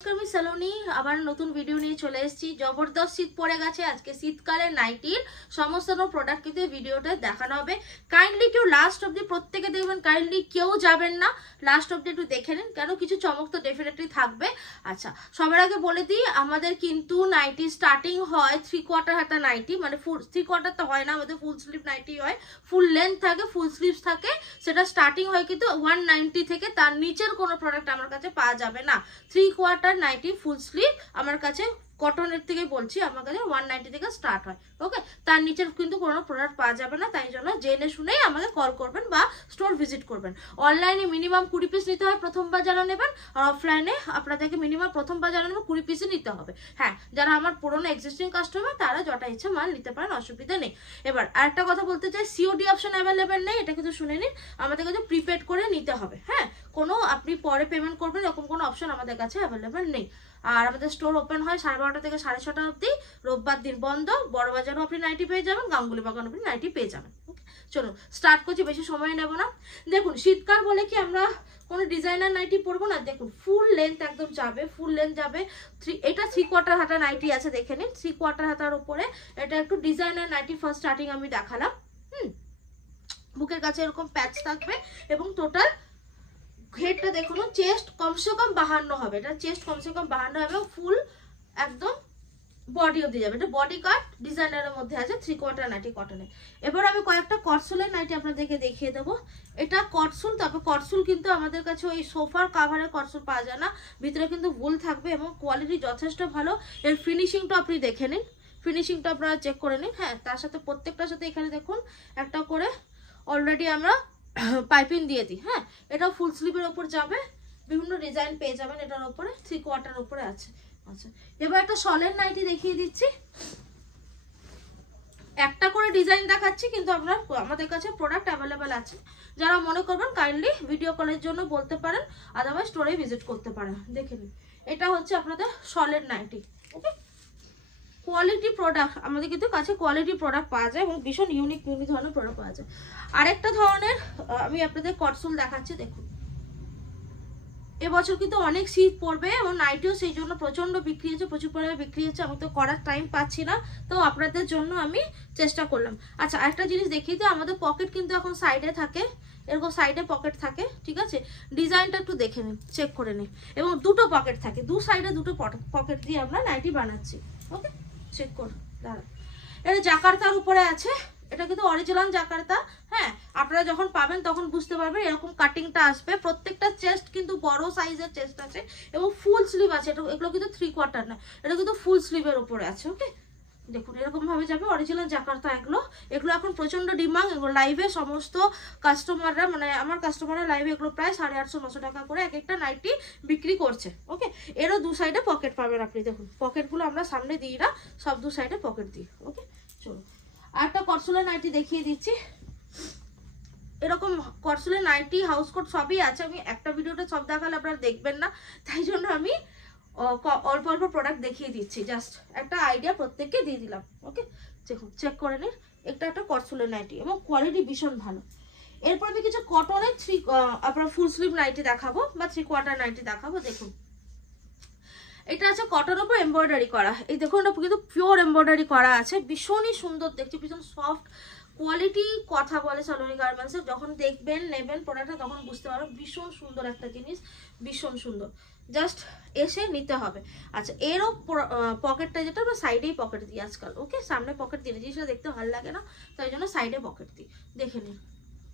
আমি সালোনি আবার নতুন ভিডিও নিয়ে চলে এসেছি। জবরদস্ত শীত পড়ে গেছে, আজকে শীতকালের নাইটির সমস্ত প্রোডাক্ট কিন্তু ভিডিওটা দেখানো হবে। কাইন্ডলি কেউ লাস্ট অবধি প্রত্যেকে দেখবেন, কাইন্ডলি কেউ যাবেন না, লাস্ট অবধি একটু দেখে নিন, কেন কিছু চমক তো ডেফিনেটলি থাকবে। আচ্ছা, সবার আগে বলে দিই, আমাদের কিন্তু নাইটি স্টার্টিং হয় 3/4 হাতা নাইটি, মানে ফুল 3/4 তো হয় না, আমাদের ফুল স্লিভ নাইটি হয়, ফুল লেন্থ থাকে, ফুল স্লিভস থাকে, সেটা স্টার্টিং হয় কিন্তু 190 থেকে, তার নিচের কোনো প্রোডাক্ট আমার কাছে পাওয়া যাবে না। 3/4 নাইটি ফুল স্লিভ আমার কাছে কটনের থেকে বলছি, আমার কাছে 190 থেকে স্টার্ট হয়। ওকে, তার নিচের কিন্তু কোনো প্রোডাক্ট পাওয়া যাবে না, তাই জন্য জেনে শুনেই আমাকে কল করবেন বা স্টোর ভিজিট করবেন। অনলাইনে মিনিমাম 20 পিস নিতে হয় প্রথমবার যারা নেবেন, আর অফলাইনে আপনাদেরকে মিনিমাম প্রথমবার যারা নেবেন 20 পিসই নিতে হবে। হ্যাঁ, যারা আমার পুরোনো এক্সিস্টিং কাস্টমার তারা যটা ইচ্ছা মাল নিতে পারেন, অসুবিধা নেই। এবার আরেকটা কথা বলতে চাই, সিওডি অপশন অ্যাভেলেবেল নেই, এটা কিন্তু শুনে নিন, আমাদের কাছে প্রিপেড করে নিতে হবে। হ্যাঁ, কোনো আপনি পরে পেমেন্ট করবেন এরকম কোনো অপশন আমাদের কাছে অ্যাভেলেবেল নেই। আর আমাদের স্টোর ওপেন হয় 12:30 থেকে 6:30 অবধি, রোববার দিন বন্ধ। বড় বাজারও আপনি নাইটি পেয়ে যাবেন, গাঙ্গুলি বাগান আপনি নাইটি পেয়ে যাবেন। ওকে, চলুন স্টার্ট করছি, বেশি সময় নেব না। দেখুন, শীতকাল বলে কি আমরা কোনো ডিজাইনার নাইটি পরবো না। দেখুন, ফুল লেন্থ একদম যাবে, ফুল লেন্থ যাবে। এটা 3/4 হাতা নাইটি আছে, দেখে নিন 3/4 হাতার উপরে এটা একটু ডিজাইনার নাইটি ফার্স্ট স্টার্টিং আমি দেখালাম। বুকের কাছে এরকম প্যাচ থাকবে এবং টোটাল ঘেরটা দেখুন, চেস্ট কমসে কম 52 হবে, এটা চেস্ট কমসে কম 52 হবে, ফুল একদম বডি অবধি যাবে। এটা বডি কাট ডিজাইনারের মধ্যে আছে, 3/4 নাইটি কটনে। এবার আমি কয়েকটা কটসুলের নাইটি আপনাদেরকে দেখিয়ে দেবো। এটা কটসুল, তারপর কটসুল কিন্তু আমাদের কাছে ওই সোফার কাভারের কটসুল পাওয়া যায় না, ভিতরে কিন্তু উল থাকবে এবং কোয়ালিটি যথেষ্ট ভালো। এর ফিনিশিংটা আপনি দেখে নিন, ফিনিশিংটা আপনারা চেক করে নিন। হ্যাঁ, তার সাথে প্রত্যেকটার সাথে এখানে দেখুন একটা করে অলরেডি আমরা পাইপিং দিয়ে দিই। হ্যাঁ, এটা ফুল স্লিভের ওপর যাবে, বিভিন্ন ডিজাইন পেয়ে যাবেন এটার উপরে, 3/4 উপরে আছে। আচ্ছা, এবার একটা শলের নাইটি দেখিয়ে দিচ্ছি, একটা করে ডিজাইন দেখাচ্ছি, কিন্তু আপনার আমাদের কাছে প্রোডাক্ট অ্যাভেলেবেল আছে। যারা মনে করবেন কাইন্ডলি ভিডিও কলের জন্য বলতে পারেন, আদারওয়াইজ স্টোরে ভিজিট করতে পারেন। দেখে নিন, এটা হচ্ছে আপনাদের শলের নাইটি। ওকে, কোয়ালিটি প্রোডাক্ট আমাদের কিন্তু কাছে কোয়ালিটি প্রোডাক্ট পাওয়া যায় এবং ভীষণ ইউনিক ধরনের প্রোডাক্ট পাওয়া যায়। আরেকটা ধরনের আমি আপনাদের কটসুল দেখাচ্ছি। দেখুন, এবছর কিন্তু অনেক শীত পড়বে এবং নাইটিও সেই জন্য প্রচন্ড বিক্রি হচ্ছে, প্রচুর পরিমাণে বিক্রি হচ্ছে। আমি তো করার টাইম পাচ্ছি না, তো আপনাদের জন্য আমি চেষ্টা করলাম। আচ্ছা, আরেকটা জিনিস দেখিয়ে দিই, আমাদের পকেট কিন্তু এখন সাইডে থাকে, এরকম সাইডে পকেট থাকে, ঠিক আছে। ডিজাইনটা একটু দেখে নিন, চেক করে নিন, এবং দুটো পকেট থাকে, দু সাইডে দুটো পকেট দিয়ে আমরা নাইটি বানাচ্ছি। ওকে, চেক করুন, দাঁড়া। এটা জাকার্তার উপরে আছে, এটা কিন্তু অরিজিনাল জাকার্তা। হ্যাঁ, আপনারা যখন পাবেন তখন বুঝতে পারবেন, এরকম কাটিংটা আসবে। প্রত্যেকটা চেস্ট কিন্তু বড় সাইজের চেস্ট আছে এবং ফুল স্লিভ আছে। এগুলো কিন্তু 3/4 না, এটা কিন্তু ফুল স্লিভের উপরে আছে। ওকে, দেখুন এরকম ভাবে যাবে, অরিজিনাল জাকার্তা এগুলো। এগুলো এখন প্রচন্ড ডিমান্ড, এগুলো লাইভে সমস্ত কাস্টমাররা, মানে আমার কাস্টমাররা লাইভে এগুলো প্রায় 850-900 টাকা করে এক একটা নাইটি বিক্রি করছে। ওকে, এরও দু সাইডে পকেট পাবেন আপনি। দেখুন, পকেটগুলো আমরা সামনে দিই না, সব দু সাইডে পকেট দিই। ওকে, চলুন আরেকটা কটসুলের নাইটি দেখিয়ে দিচ্ছি। এরকম কটসুলের নাইটি, হাউস কোট সবই আছে। আমি একটা ভিডিওটা সব দেখালে আপনারা দেখবেন না, তাই জন্য আমি অল্প অল্প প্রোডাক্ট দেখিয়ে দিচ্ছি, জাস্ট একটা আইডিয়া প্রত্যেককে দিয়ে দিলাম। ওকে, দেখুন চেক করে নিন, একটা কটসুলের নাইটি এবং কোয়ালিটি ভীষণ ভালো। এরপর আমি কিছু কটনের আপনার ফুল স্লিভ নাইটি দেখাবো বা 3/4 নাইটি দেখাবো। দেখুন, এটা আছে কটন উপর এমব্রয়ডারি করা, এই দেখুন এটা কিন্তু পিওর এমব্রয়ডারি করা আছে, ভীষণই সুন্দর দেখতে, ভীষণ সফট কোয়ালিটি কথা বলে সালোনি গার্মেন্টসের। যখন দেখবেন নেবেন প্রোডাক্টটা তখন বুঝতে পারবেন, ভীষণ সুন্দর একটা জিনিস, ভীষণ সুন্দর, জাস্ট এসে নিতে হবে। আচ্ছা, এরও পকেটটা যেটা আমরা সাইডেই পকেট দিই আজকাল। ওকে, সামনে পকেট দিলে জিনিসটা দেখতে ভালো লাগে না, তাই জন্য সাইডে পকেট দিই, দেখে নিন।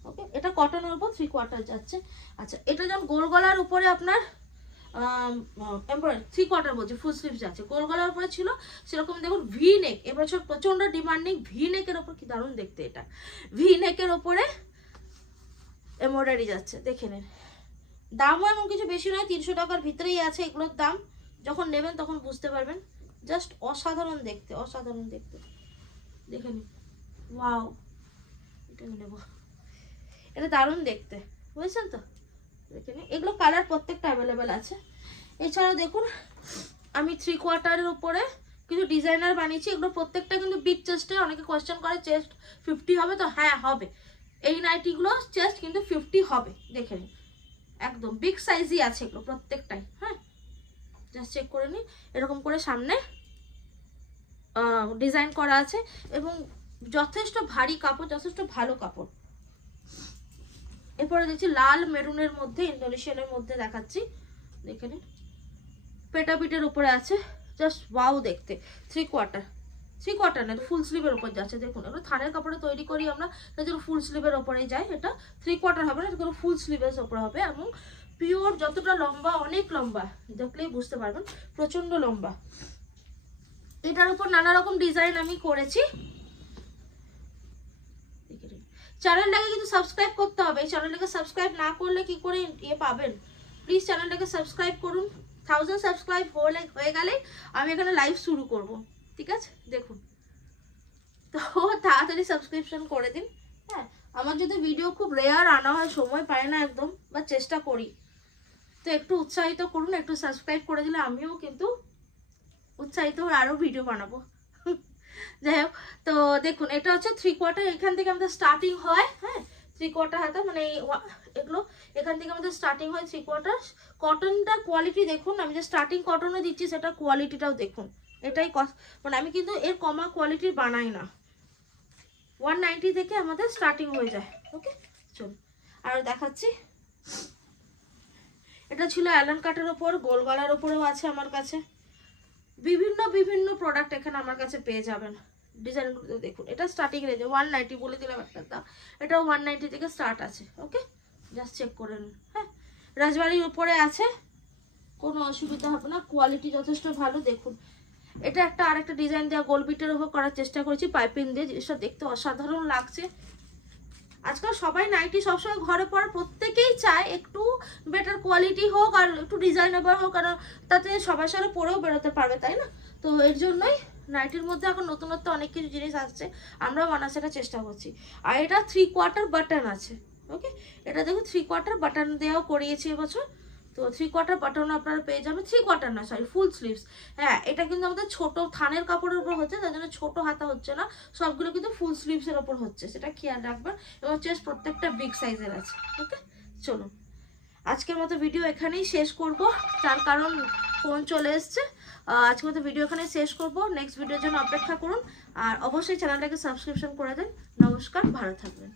ওকে, এটা কটনের উপর 3/4 যাচ্ছে। আচ্ছা, এটা যেমন গোল গলার উপরে আপনার 3/4 বলছে, ফুল স্লিভস আছে, গোল গলার উপরে ছিল সেরকম। দেখুন ভি নেক, এবছর প্রচন্ড ডিমান্ডিং, ভি নেকের ওপর কি দারুণ দেখতে, এটা ভি নেকের ওপরে এমব্রয়ডারি যাচ্ছে, দেখে নিন। দামও এমন কিছু বেশি নয়, 300 টাকার ভিতরেই আছে এগুলোর দাম, যখন নেবেন তখন বুঝতে পারবেন। জাস্ট অসাধারণ দেখতে, অসাধারণ দেখতে, দেখে নিন। ওয়াও, এটা নেব, এটা দারুণ দেখতে, বুঝছেন তো? দেখে নিন, এগুলো কালার প্রত্যেকটা অ্যাভেলেবেল আছে। এছাড়াও দেখুন, আমি 3/4 উপরে কিন্তু ডিজাইনার বানিয়েছি, এগুলো প্রত্যেকটা কিন্তু বিগ চেস্টে। অনেকে কোয়েশ্চেন করে চেস্ট 50 হবে তো, হ্যাঁ হবে, এই নাইটিগুলো চেস্ট কিন্তু 50 হবে, দেখে নিন, একদম বিগ সাইজই আছে এগুলো প্রত্যেকটাই। হ্যাঁ, জাস্ট চেক করে নিন। এরকম করে সামনে ডিজাইন করা আছে এবং যথেষ্ট ভারী কাপড়, যথেষ্ট ভালো কাপড়। এরপরে দেখছি লাল মেরুনের মধ্যে, ইন্দোনেশিয়ানের মধ্যে দেখাচ্ছি, দেখে নিন। পেটাপিটের উপরে আছে, জাস্ট ওয়াও দেখতে। 3/4 না, ফুল স্লিভের উপর যাচ্ছে। দেখুন এগুলো থানের কাপড়ে তৈরি করি আমরা, তার জন্য ফুল স্লিভের ওপরেই যায়। এটা 3/4 হবে না, এটা ফুল স্লিভের ওপরে হবে এবং পিওর যতটা লম্বা, অনেক লম্বা, দেখলেই বুঝতে পারবেন, প্রচন্ড লম্বা। এটার উপর নানা রকম ডিজাইন আমি করেছি। চ্যানেলটাকে কিন্তু সাবস্ক্রাইব করতে হবে, এই চ্যানেলটাকে সাবস্ক্রাইব না করলে কি করে ইয়ে পাবেন? প্লিজ চ্যানেলটাকে সাবস্ক্রাইব করুন। 1000 সাবস্ক্রাইব হয়ে গেলে আমি এখানে লাইভ শুরু করব, ঠিক আছে? দেখুন তো তাড়াতাড়ি সাবস্ক্রিপশন করে দিন। হ্যাঁ, আমার যদি ভিডিও খুব রেয়ার আনা হয়, সময় পাই না একদম, বা চেষ্টা করি, তো একটু উৎসাহিত করুন, একটু সাবস্ক্রাইব করে দিলে আমিও কিন্তু উৎসাহিত হয়ে আরও ভিডিও বানাবো। যাই হোক, তো দেখুন এটা হচ্ছে 3/4, এখান থেকে আমাদের স্টার্টিং হয়। হ্যাঁ, 3/4 হাতা, মানে এগুলো এখান থেকে আমাদের স্টার্টিং হয় 3/4। কটনটা কোয়ালিটি দেখুন, আমি যে স্টার্টিং কটনে দিচ্ছি সেটা কোয়ালিটিটাও দেখুন। এটাই মানে আমি কিন্তু এর কমা কোয়ালিটির বানাই না। 190 থেকে আমাদের স্টার্টিং হয়ে যায়। ওকে, চলুন আর দেখাচ্ছি। এটা ছিল অ্যালান কাটের ওপর, গোল গলার ওপরেও আছে আমার কাছে। বিভিন্ন প্রোডাক্ট এখানে আমার কাছে পেয়ে যাবেন। ডিজাইনগুলো দেখুন, এটা স্টার্টিং রেঞ্জে 190 বলে দিলাম একটা দাম, এটাও 190 থেকে স্টার্ট আছে। ওকে, জাস্ট চেক করে নিন। হ্যাঁ, রাজবাড়ির উপরে আছে, কোনো অসুবিধা হবে না, কোয়ালিটি যথেষ্ট ভালো। দেখুন এটা একটা আরেকটা ডিজাইন দেওয়া গোল বিটের উপর করার চেষ্টা করেছি পাইপিং দিয়ে, জিনিসটা দেখতে অসাধারণ লাগছে। আজকাল সবাই নাইটি সবসময় ঘরে পরে, প্রত্যেকেই চায় একটু বেটার কোয়ালিটি হোক আর একটু ডিজাইনেবল হোক, কারণ তাতে সবার সাথে পরেও বেরোতে পারবে, তাই না? তো এর জন্যই নাইটির মধ্যে এখন নতুনত্ব অনেক কিছু জিনিস আসছে, আমরাও বানানোর চেষ্টা করছি। আর এটা 3/4 বাটন আছে। ওকে, এটা দেখুন 3/4 বাটন দেওয়াও করিয়েছি এবছর। তো 3/4 বাটন আপনারা পেয়ে যাবেন। 3/4 না, সরি, ফুল স্লিভস। হ্যাঁ, এটা কিন্তু আমাদের ছোট থানের কাপড়ের উপর হচ্ছে, তার জন্য ছোট হাতা হচ্ছে না, সবগুলো কিন্তু ফুল স্লিভস এর উপর হচ্ছে, সেটা খেয়াল রাখবেন। এবং চেস্ট প্রত্যেকটা বিগ সাইজের আছে। ওকে, চলুন আজকের মতো ভিডিও এখানেই শেষ করব, তার কারণ ফোন চলে এসছে। আজকের মতো ভিডিও এখানে শেষ করব, নেক্সট ভিডিওর জন্য অপেক্ষা করুন। আর অবশ্যই চ্যানেলটাকে সাবস্ক্রিপশন করে দেন। নমস্কার, ভালো থাকবেন।